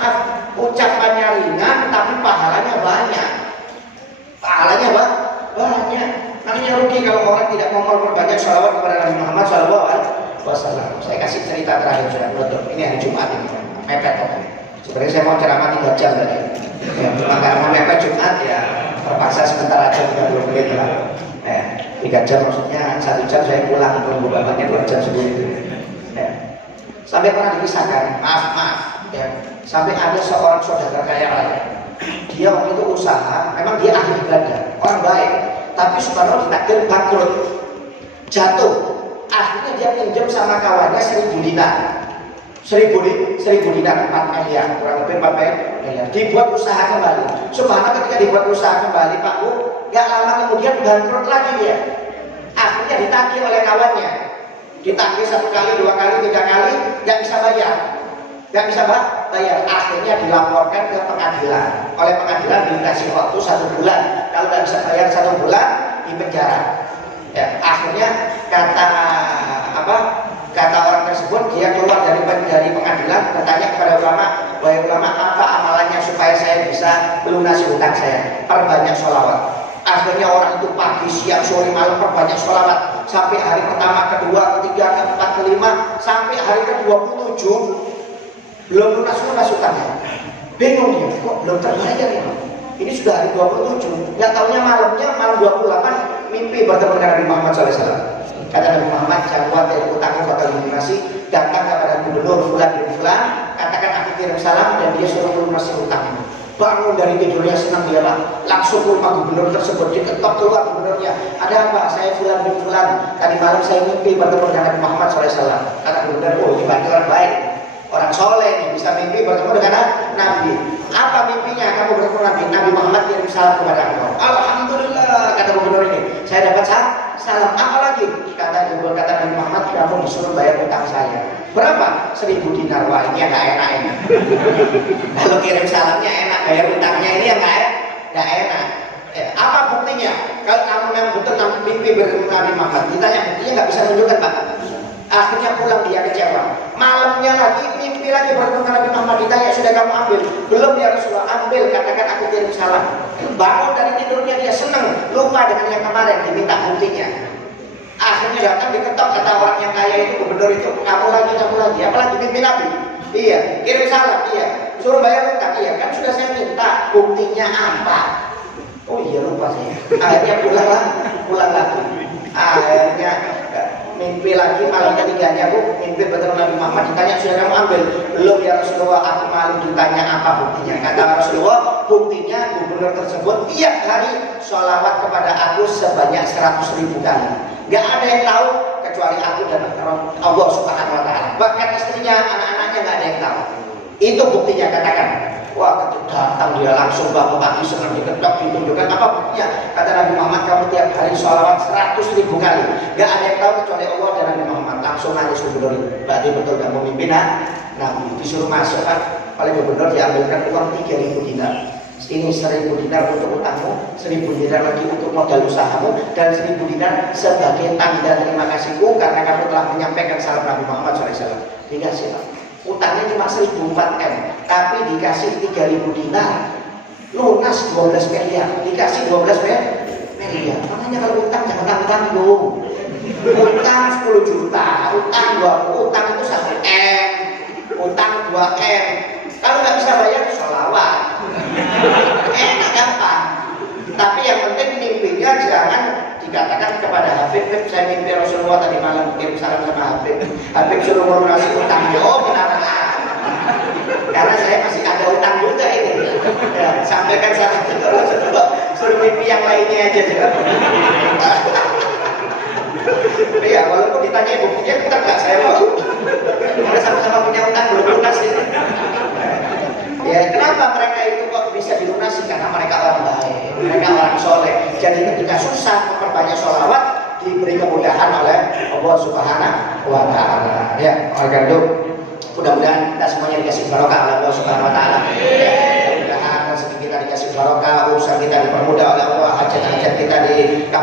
ucapannya ringan tapi pahalanya banyak. Pahalanya banyak. Namanya rugi kalau orang tidak mau memperbanyak sholawat kepada Nabi Muhammad SAW. Saya kasih cerita terakhir sudah menutup. Ini hari Jumat ini, mepet kok. Sebenarnya saya mau ceramah 3 jam tadi. Ya, cuma karena mepet Jumat ya terpaksa sebentar aja 30 menit lah. 3 jam maksudnya 1 jam saya pulang, tunggu bapaknya 2 jam sendiri. Sampai pernah dikisahkan, maaf ya, sampai ada seorang saudara kaya raya. Dia waktu itu usaha, memang dia ahli ibadah, orang baik, tapi subhanallah ditakdir bangkrut, jatuh. Akhirnya dia pinjam sama kawannya 1.000 dinar, 1.000 dinar, 4 miliar, kurang lebih 4 miliar. Dibuat usaha kembali. Subhanallah ketika dibuat usaha kembali, Pak Bu, gak lama kemudian bangkrut lagi dia. Akhirnya ditagih oleh kawannya. Ditagih 1 kali, 2 kali, 3 kali, nggak bisa bayar. Akhirnya dilaporkan ke pengadilan. Oleh pengadilan dikasih waktu 1 bulan. Kalau nggak bisa bayar 1 bulan, dipenjara. Ya, akhirnya kata orang tersebut, dia keluar dari pengadilan, bertanya kepada ulama, wahai ulama, apa amalannya supaya saya bisa melunasi hutang saya? Perbanyak sholawat. Akhirnya orang itu pagi, siang, sore, malam perbanyak sholawat sampai hari pertama, kedua, ketiga, keempat, kelima, sampai hari ke-27 belum lunas hutangnya. Bingung dia, kok belum terbayar ya? Ini sudah hari 27, nggak tahunya malam 28 mimpi bertemu dengan Nabi Muhammad SAW. Kata Nabi Muhammad, jangan khawatir, utangmu bakal dilunasi. Datang kepada gubernur Fulan bin Fulan, katakan aku kirim salam dan dia suruh melunasi hutangmu. Bangun dari tidurnya senang dia Pak, langsung ke rumah gubernur tersebut, diketok keluar gubernurnya. Ada apa? Saya Fulan bin Fulan, tadi malam saya mimpi bertemu dengan Nabi Muhammad SAW. Kata gubernur, oh ini berarti orang baik, orang soleh nih, bisa mimpi bertemu dengan Nabi. Apa mimpinya? Kamu bertemu Nabi Muhammad kirim salam kepada engkau. Alhamdulillah, kata gubernur ini, saya dapat salam. Apa lagi? Kata Nabi Muhammad, kamu disuruh bayar utang saya. Berapa? 1.000 dinar. Wah ini yang gak enak ini. Kalau kirim salamnya enak, bayar utangnya ini yang gak enak. Apa buktinya? Kalau kamu memang betul mimpi bertemu Nabi Muhammad, ditanya buktinya nggak bisa menunjukkan Pak. Akhirnya pulang dia kecewa. Malamnya lagi mimpi lagi bertemu Nabi Muhammad, ditanya sudah kamu ambil? Belum ya Rasulullah. Ambil, katakan aku kirim salam. Bangun dari tidurnya dia senang, lupa dengan yang kemarin, diminta buktinya. Akhirnya datang diketok, kata orang yang kaya itu, gubernur itu, kamu lagi, apalagi mimpi Nabi? Iya, kirim salam, iya. Suruh bayar utang, iya. Kan sudah saya minta, buktinya apa? Oh iya lupa saya. Akhirnya pulang lagi. Akhirnya mimpi lagi malam ketiganya, Bu, mimpi bertemu Nabi Muhammad, ditanya sudah kamu ambil? Belum ya Rasulullah, aku malu ditanya apa buktinya. Kata Rasulullah, buktinya gubernur tersebut tiap hari sholawat kepada aku sebanyak 100.000 kali. Gak ada yang tahu kecuali aku dan Allah Subhanahu wa Ta'ala. Bahkan istrinya, anak-anaknya gak ada yang tahu. Itu buktinya, katakan. Wah, datang dia langsung bangun pagi senang diketok, ditunjukkan apa buktinya? Kata Nabi Muhammad, kamu tiap hari sholawat 100.000 kali. Gak ada yang tahu kecuali Allah dan Nabi Muhammad. Langsung nangis gubernur itu. Berarti betul kamu mimpi Nabi. Disuruh masuk oleh gubernur, diambilkan uang 3.000 dinar. Ini 1.000 dinar untuk utangmu, 1.000 dinar lagi untuk modal usahamu, dan 1.000 dinar sebagai tanda terima kasihku karena kamu telah menyampaikan salam Nabi Muhammad SAW. Dikasih utangnya cuma 1.004 M, tapi dikasih 3.000 dinar, lunas 12 miliar, dikasih 12 miliar. Makanya kalau utang jangan tanggung-tanggung. Utang 10 juta, utang 20, utang itu 1 M, utang 2 M. Kalau nggak bisa bayar, sholawat. Enak gampang. Tapi yang penting mimpinya jangan dikatakan kepada Habib, saya mimpi Rasulullah tadi malam kirim salam sama Habib. Habib suruh melunasi utangnya. Oh benar. Karena saya masih ada utang juga ini. Ya, sampaikan salam ke Rasulullah. Suruh mimpi yang lainnya aja. Ya walaupun ditanya buktinya tetap nggak saya mau. Karena sama-sama punya utang belum lunas ini. Ya, kenapa mereka itu kok bisa dilunasi? Karena mereka orang baik, mereka orang soleh. Jadi ketika susah memperbanyak sholawat, diberi kemudahan oleh Allah Subhanahu wa Ta'ala. Ya, oleh itu mudah-mudahan kita semuanya dikasih barokah oleh Allah Subhanahu wa Taala. Ya, mudah-mudahan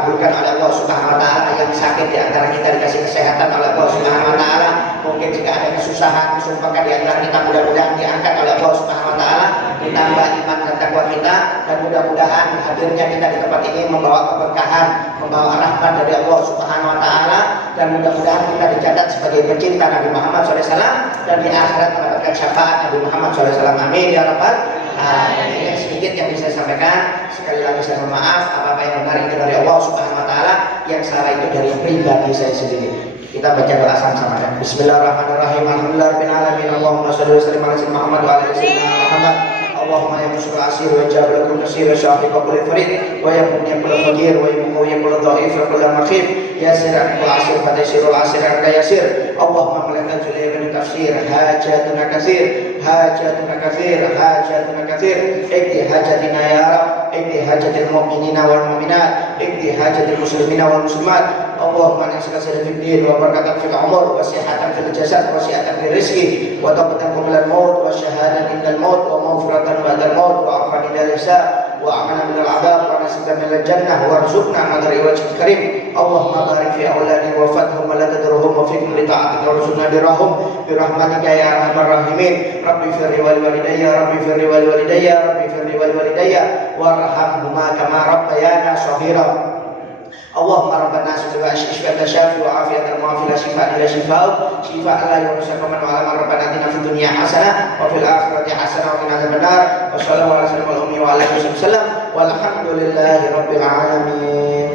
dikabulkan oleh Allah Subhanahu wa taala. Yang sakit di antara kita dikasih kesehatan oleh Allah Subhanahu wa taala. Mungkin jika ada kesusahan, kesumpahan di antara kita, mudah-mudahan diangkat oleh Allah Subhanahu wa taala, ditambah iman dan takwa kita, dan mudah-mudahan hadirnya kita di tempat ini membawa keberkahan, membawa rahmat dari Allah Subhanahu wa taala, dan mudah-mudahan kita dicatat sebagai pecinta Nabi Muhammad SAW dan di akhirat mendapatkan syafaat Nabi Muhammad SAW. Amin ya rabbal alamin. Ini sedikit yang bisa saya sampaikan. Sekali lagi saya mohon maaf apa-apa yang benar itu dari Allah Subhanahu wa taala, yang salah itu dari pribadi saya sendiri. Kita baca doa sama-sama. Bismillahirrahmanirrahim. Alhamdulillahirabbil alamin. Allahumma shalli wa sallim ala sayyidina Muhammad wa ala ali sayyidina Muhammad. Allahumma ya musul asir wa jabal kulli kasir wa syafi kulli farid wa ya munya kulli fakir wa ya muqawwi kulli dhaif wa kulli makhif ya sirah kulli asir fa tasirul asir ka yasir. Allahumma malaka zulay min tafsir hajatuna katsir hajatuna katsir hajatuna katsir ikti hajatina ya rab ikti hajatil mu'minina wal mu'minat ikti hajatil muslimina wal muslimat. Allahumma nas'aluka fid din wa barakatan fil umur wa sihhatan fil jasad wa sihhatan fil rizqi wa tawbatan qabla al-maut wa syahadatan indal maut wa maghfiratan ba'da al-maut wa afwan ila lisan wa amana min al-'adab wa nasibana min al-jannah warzuqna nadari wajhil karim. Allahumma barik fi auladina wa fathhum wa la tadurhum wa fi kulli ta'atika warzuqna birahum bi rahmatika ya arhamar rahimin. Rabbi firli wal walidayya rabbi firli wal walidayya rabbi firli wal walidayya warhamhuma kama rabbayana shaghira. Allahumma rabbana subhanahu wa ta'ala syafi wa afiyatan mu'afila shifaan ila shifa'u shifaan la yursaku man wa alamar rabbana atina fid dunya hasanah wa fil akhirati hasanah wa qina adzabannar wa sallallahu alaihi wa alihi wasallam walhamdulillahi rabbil alamin.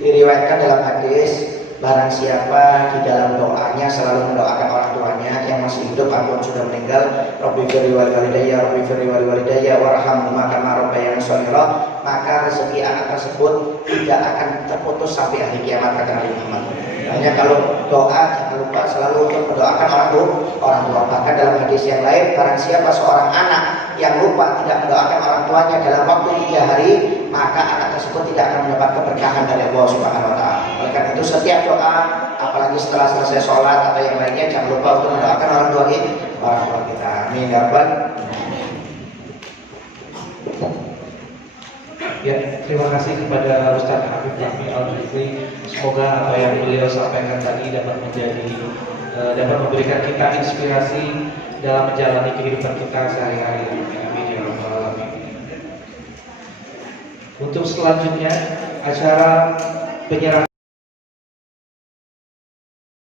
Diriwayatkan dalam hadis, barang siapa di dalam doanya selalu mendoakan orang tuanya yang masih hidup ataupun sudah meninggal, Rabbi firli wal walidayya Rabbi firli wal walidayya warhamhuma kama rabbayani shaghira, maka rezeki anak tersebut tidak akan terputus sampai hari kiamat, kata Nabi Muhammad. Hanya kalau doa jangan lupa selalu untuk mendoakan orang tua. Bahkan dalam hadis yang lain, barang siapa seorang anak yang lupa tidak mendoakan orang tuanya dalam waktu 3 hari, maka anak tersebut tidak akan mendapat keberkahan dari Allah Subhanahu wa taala. Oleh karena itu setiap doa, apalagi setelah selesai sholat atau yang lainnya, jangan lupa untuk mendoakan orang tua kita. Amin ya rabbal. Ya, terima kasih kepada Ustaz Habib Rahmi Al-Jufri. Semoga apa yang beliau sampaikan tadi dapat memberikan kita inspirasi dalam menjalani kehidupan kita sehari-hari. Amin ya rabbal alamin. Untuk selanjutnya acara penyerahan